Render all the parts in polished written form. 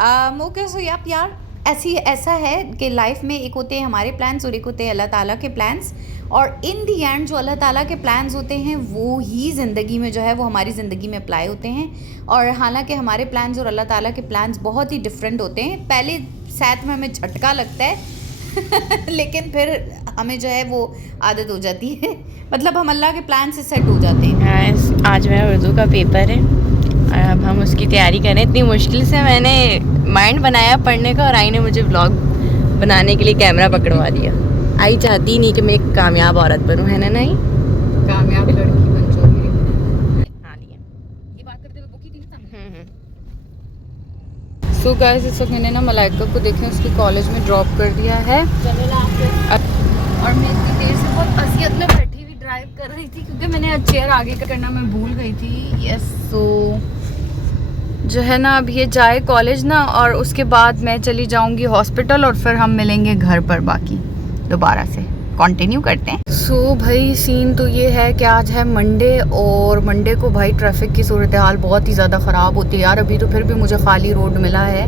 Okay so यार ऐसा है कि लाइफ में एक होते हैं हमारे प्लान्स और एक होते हैं अल्लाह ताला के प्लान्स, और इन दी एंड जो अल्लाह ताला के प्लान्स होते हैं वो ही ज़िंदगी में जो है वो हमारी ज़िंदगी में अप्लाई होते हैं। और हालांकि हमारे प्लान्स और अल्लाह ताला के प्लान्स बहुत ही डिफरेंट होते हैं। पहले साथ में हमें झटका लगता है लेकिन फिर हमें जो है वो आदत हो जाती है, मतलब हम अल्लाह के प्लान से सेट हो जाते हैं। आज मेरा उर्दू का पेपर है और अब हम उसकी तैयारी करें। इतनी मुश्किल से मैंने माइंड बनाया पढ़ने का और आई ने मुझे व्लॉग बनाने के लिए कैमरा पकड़वा दिया। आई चाहती नहीं कि मैं एक कामयाब औरत बनूं, है ना? नहीं, कामयाब लड़की बन जाओगी। ये बात करते हुए बुकी थी ना। सो गाइस, इस वक्त मैंने ना मलाइका को देखें उसके कॉलेज में ड्रॉप कर दिया है और मैं इतनी देर से बहुत अजियत में बैठी हुई ड्राइव कर रही थी क्योंकि मैंने चेयर आगे करना मैं भूल गई थी। यस, सो जो है ना अब ये जाए कॉलेज ना और उसके बाद मैं चली जाऊंगी हॉस्पिटल और फिर हम मिलेंगे घर पर, बाकी दोबारा से कंटिन्यू करते हैं। सो भाई सीन तो ये है कि आज है मंडे और मंडे को भाई ट्रैफिक की सूरत हाल बहुत ही ज़्यादा ख़राब होती है यार। अभी तो फिर भी मुझे खाली रोड मिला है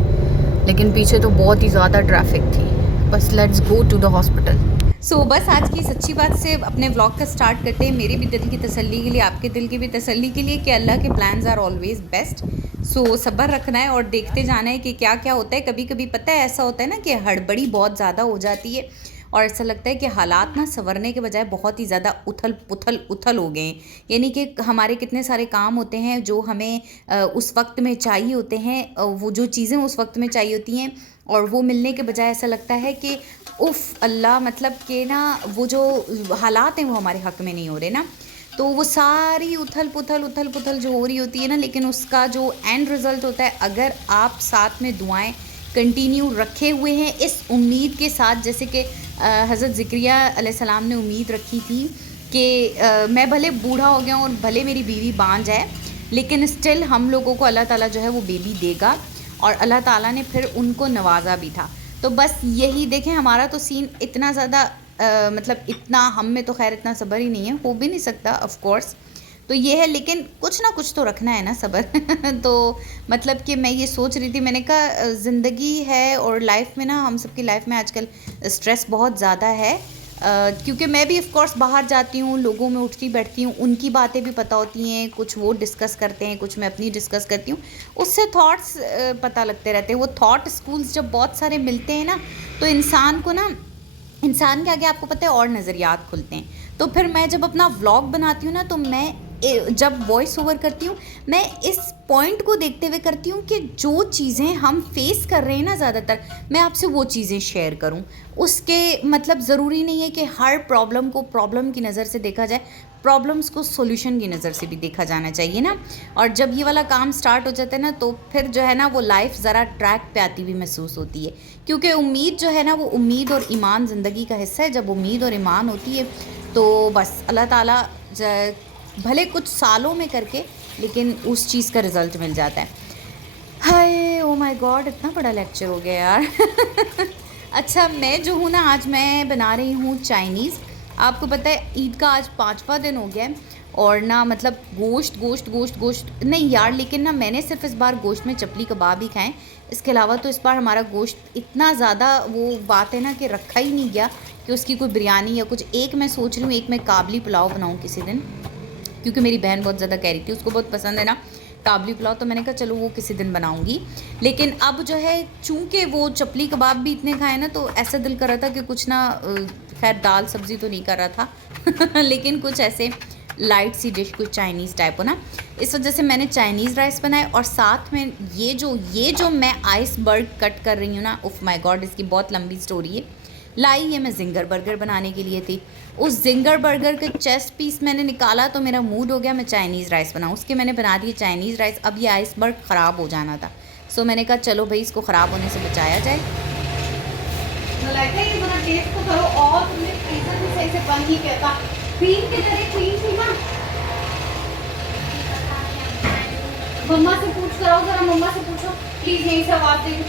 लेकिन पीछे तो बहुत ही ज़्यादा ट्रैफिक थी। बस let's go to the hospital. So बस आज की सच्ची बात से अपने व्लॉग का स्टार्ट करते हैं, मेरे भी दिल की तसल्ली के लिए, आपके दिल की भी तसल्ली के लिए, कि अल्लाह के प्लान्स आर ऑलवेज बेस्ट। सो सब्र रखना है और देखते जाना है कि क्या क्या होता है। कभी कभी पता है ऐसा होता है ना कि हड़बड़ी बहुत ज़्यादा हो जाती है और ऐसा लगता है कि हालात ना संवरने के बजाय बहुत ही ज़्यादा उथल हो गए। यानी कि हमारे कितने सारे काम होते हैं जो हमें उस वक्त में चाहिए होते हैं, वो जो चीज़ें उस वक्त में चाहिए होती हैं और वो मिलने के बजाय ऐसा लगता है कि उफ़ अल्लाह, मतलब कि ना वो जो हालात हैं वो हमारे हक़ में नहीं हो रहे ना, तो वो सारी उथल पुथल जो हो रही होती है ना, लेकिन उसका जो एंड रिज़ल्ट होता है, अगर आप साथ में दुआएं कंटिन्यू रखे हुए हैं इस उम्मीद के साथ, जैसे कि हज़रत ज़िक्रिया अलैहिस्सलाम ने उम्मीद रखी थी कि मैं भले बूढ़ा हो गया हूँ और भले मेरी बीवी बांझ है लेकिन स्टिल हम लोगों को अल्लाह ताला जो है वो बेबी देगा, और अल्लाह ताला ने फिर उनको नवाजा भी था। तो बस यही देखें, हमारा तो सीन इतना ज़्यादा मतलब इतना हम में तो खैर इतना सब्र ही नहीं है, हो भी नहीं सकता ऑफ कोर्स, तो ये है, लेकिन कुछ ना कुछ तो रखना है ना सब्र तो मतलब कि मैं ये सोच रही थी, मैंने कहा ज़िंदगी है और लाइफ में ना, हम सबकी लाइफ में आजकल स्ट्रेस बहुत ज़्यादा है, क्योंकि मैं भी ऑफ कोर्स बाहर जाती हूँ, लोगों में उठती बैठती हूँ, उनकी बातें भी पता होती हैं, कुछ वो डिस्कस करते हैं, कुछ मैं अपनी डिस्कस करती हूँ, उससे थॉट्स पता लगते रहते हैं। वो थॉट स्कूल्स जब बहुत सारे मिलते हैं ना, तो इंसान को ना, इंसान के आगे आपको पता है और नज़रियात खुलते हैं। तो फिर मैं जब अपना व्लॉग बनाती हूँ ना, तो मैं जब वॉइस ओवर करती हूँ, मैं इस पॉइंट को देखते हुए करती हूँ कि जो चीज़ें हम फेस कर रहे हैं ना, ज़्यादातर मैं आपसे वो चीज़ें शेयर करूँ। उसके मतलब ज़रूरी नहीं है कि हर प्रॉब्लम को प्रॉब्लम की नज़र से देखा जाए, प्रॉब्लम्स को सॉल्यूशन की नज़र से भी देखा जाना चाहिए ना। और जब ये वाला काम स्टार्ट हो जाता है ना, तो फिर जो है ना वो लाइफ ज़रा ट्रैक पे आती हुई महसूस होती है, क्योंकि उम्मीद जो है ना, वो उम्मीद और ईमान ज़िंदगी का हिस्सा है। जब उम्मीद और ईमान होती है तो बस अल्लाह ताला भले कुछ सालों में करके, लेकिन उस चीज़ का रिज़ल्ट मिल जाता है। हाय ओ माय गॉड, इतना बड़ा लेक्चर हो गया यार अच्छा, मैं जो हूँ ना, आज मैं बना रही हूँ चाइनीज़। आपको पता है ईद का आज 5वां दिन हो गया है और ना मतलब गोश्त नहीं यार, लेकिन ना मैंने सिर्फ इस बार गोश्त में चपली कबाब ही खाएं। इसके अलावा तो इस बार हमारा गोश्त इतना ज़्यादा, वो बात है ना कि रखा ही नहीं गया कि उसकी कोई बिरयानी या कुछ। एक मैं सोच रही हूँ, एक मैं काबली पुलाव बनाऊँ किसी दिन, क्योंकि मेरी बहन बहुत ज़्यादा कह रही थी, उसको बहुत पसंद है ना काबली पुलाव, तो मैंने कहा चलो वो किसी दिन बनाऊंगी। लेकिन अब जो है, चूँकि वो चपली कबाब भी इतने खाए ना, तो ऐसा दिल कर रहा था कि कुछ ना, खैर दाल सब्ज़ी तो नहीं कर रहा था लेकिन कुछ ऐसे लाइट सी डिश, कुछ चाइनीज़ टाइप हो ना, इस वजह से मैंने चाइनीज़ राइस बनाए। और साथ में ये जो मैं आइसबर्ग कट कर रही हूँ ना, उफ़ माय गॉड, इसकी बहुत लंबी स्टोरी है। लाई है मैं जिंगर बर्गर बनाने के लिए थी, उस जिंगर बर्गर के चेस्ट पीस मैंने निकाला तो मेरा मूड हो गया मैं चाइनीज़ राइस बनाऊँ। उसके मैंने बना दिए चाइनीज़ राइस। अब ये आइसबर्ग ख़राब हो जाना था, सो मैंने कहा चलो भाई इसको ख़राब होने से बचाया जाए। टेस्ट तो करो, और तुमने फ्रीजर भी सही से बंद नहीं किया था। क्रीम की तरह क्रीम थी ना, मम्मा से पूछ करो, जरा मम्मा से पूछो प्लीज़, यही सब आते हैं।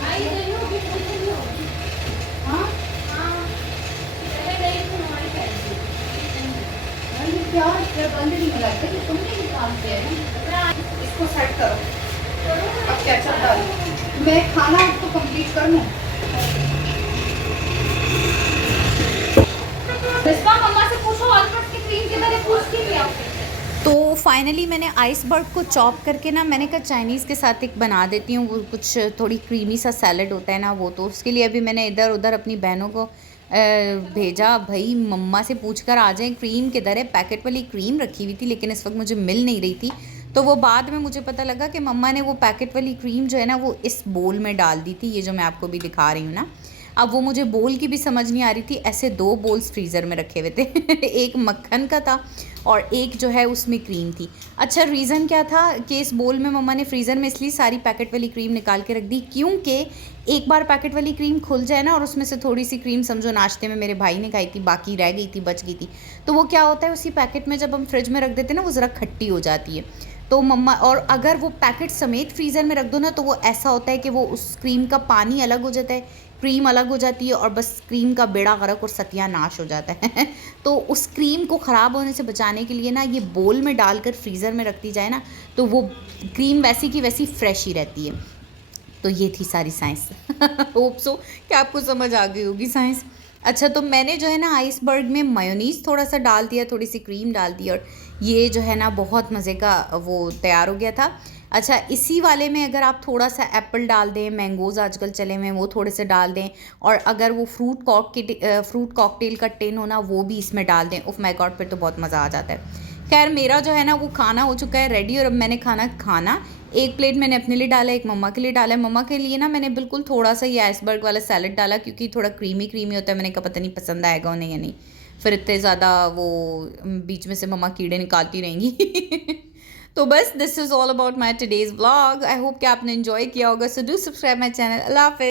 हाँ क्या बंद नहीं मिला था कि तुमने भी काम किया है ना, इसको सेट करो। अब क्या चल रहा है? मैं खाना आपको कंप्लीट कर लूँ। मम्मा से पूछो ऑलमोस्ट की क्रीम के बारे में पूछती थी आपसे। तो फाइनली मैंने आइसबर्ग को चॉप करके ना, मैंने कहा चाइनीज़ के साथ एक बना देती हूँ, वो कुछ थोड़ी क्रीमी सा सैलड होता है ना वो, तो उसके लिए अभी मैंने इधर उधर अपनी बहनों को भेजा। भाई मम्मा से पूछ कर आ जाएँ क्रीम किधर है। पैकेट वाली क्रीम रखी हुई थी लेकिन इस वक्त मुझे मिल नहीं रही थी, तो वो बाद में मुझे पता लगा कि मम्मा ने वो पैकेट वाली क्रीम जो है ना वो इस बोल में डाल दी थी, ये जो मैं आपको भी दिखा रही हूँ ना। अब वो मुझे बोल की भी समझ नहीं आ रही थी, ऐसे 2 बोल्स फ्रीज़र में रखे हुए थे एक मक्खन का था और एक जो है उसमें क्रीम थी। अच्छा रीज़न क्या था कि इस बोल में मम्मा ने फ्रीज़र में इसलिए सारी पैकेट वाली क्रीम निकाल के रख दी क्योंकि एक बार पैकेट वाली क्रीम खुल जाए ना और उसमें से थोड़ी सी क्रीम समझो नाश्ते में मेरे भाई ने खाई थी, बाकी रह गई थी, बच गई थी, तो वो क्या होता है उसी पैकेट में जब हम फ्रिज में रख देते हैं ना वो ज़रा खट्टी हो जाती है। तो मम्मा, और अगर वो पैकेट समेत फ्रीज़र में रख दो ना तो वो ऐसा होता है कि वो उस क्रीम का पानी अलग हो जाता है, क्रीम अलग हो जाती है और बस क्रीम का बेड़ा गर्क और सत्यानाश हो जाता है तो उस क्रीम को ख़राब होने से बचाने के लिए ना ये बोल में डालकर फ्रीज़र में रख दी जाए ना तो वो क्रीम वैसी की वैसी फ्रेश ही रहती है। तो ये थी सारी साइंस होप सो कि आपको समझ आ गई होगी साइंस। अच्छा तो मैंने जो है ना आइसबर्ग में मेयोनीज़ थोड़ा सा डाल दिया, थोड़ी सी क्रीम डाल दी और ये जो है ना बहुत मज़े का वो तैयार हो गया था। अच्छा इसी वाले में अगर आप थोड़ा सा एप्पल डाल दें, मैंगोज़ आजकल चले हुए हैं वो थोड़े से डाल दें, और अगर वो फ्रूट कॉकटेल का टिन हो ना वो भी इसमें डाल दें, उफ माय गॉड फिर तो बहुत मज़ा आ जाता है। खैर मेरा जो है ना वो खाना हो चुका है रेडी और अब मैंने खाना एक प्लेट मैंने अपने लिए डाला, एक मम्मा के लिए डाला है। मम्मा के लिए ना मैंने बिल्कुल थोड़ा सा ये आइसबर्ग वाला सैलड डाला क्योंकि थोड़ा क्रीमी क्रीमी होता है, मैंने कहा पता नहीं पसंद आएगा उन्हें या नहीं, फिर इतने ज़्यादा वो बीच में से मम्मा कीड़े निकालती रहेंगी तो बस this is all about my today's vlog. I hope कि आपने एंजॉय किया होगा। So do subscribe my channel. अल्लाह हाफ़िज़।